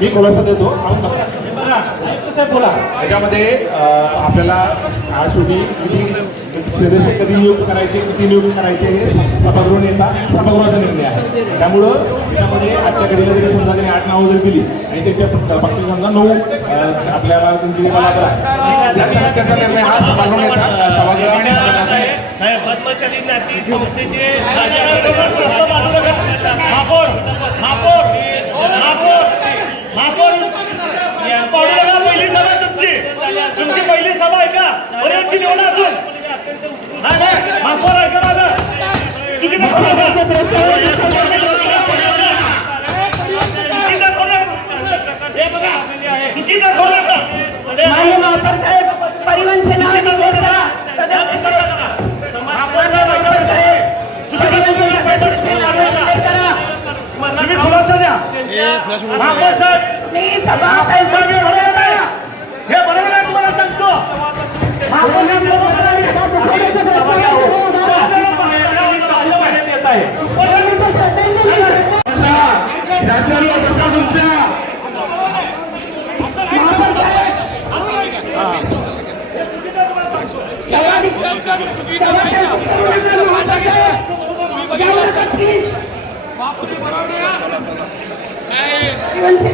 मी खुलासा देतो. बोला. त्याच्यामध्ये आपल्याला शेवटी सदस्य कधी नियुक्त करायचे, किती नियुक्त करायचे हे सभागृह नेता सभागृहाचा निर्णय आहे. त्यामुळं त्याच्यामध्ये आजच्या घडीला जरी समजा त्यांनी 8 नावं जर दिली आणि त्यांच्या पक्षाने समजा 9 आपल्याला त्यांची बरोबर आहे, त्याचा निर्णय हा सभागृह नेता सभागृहाने पद्मशाली नाती संस्थेचे पहिली सभा तुमची पहिली सभा आहे का? बरेचशी निवड अजून महापौर आहे का माझं चुकीचा परिवहनचे नाव खुलासा द्या. मी सभा हे बरोबर आहे, तुम्हाला सांगतो परिवहनचे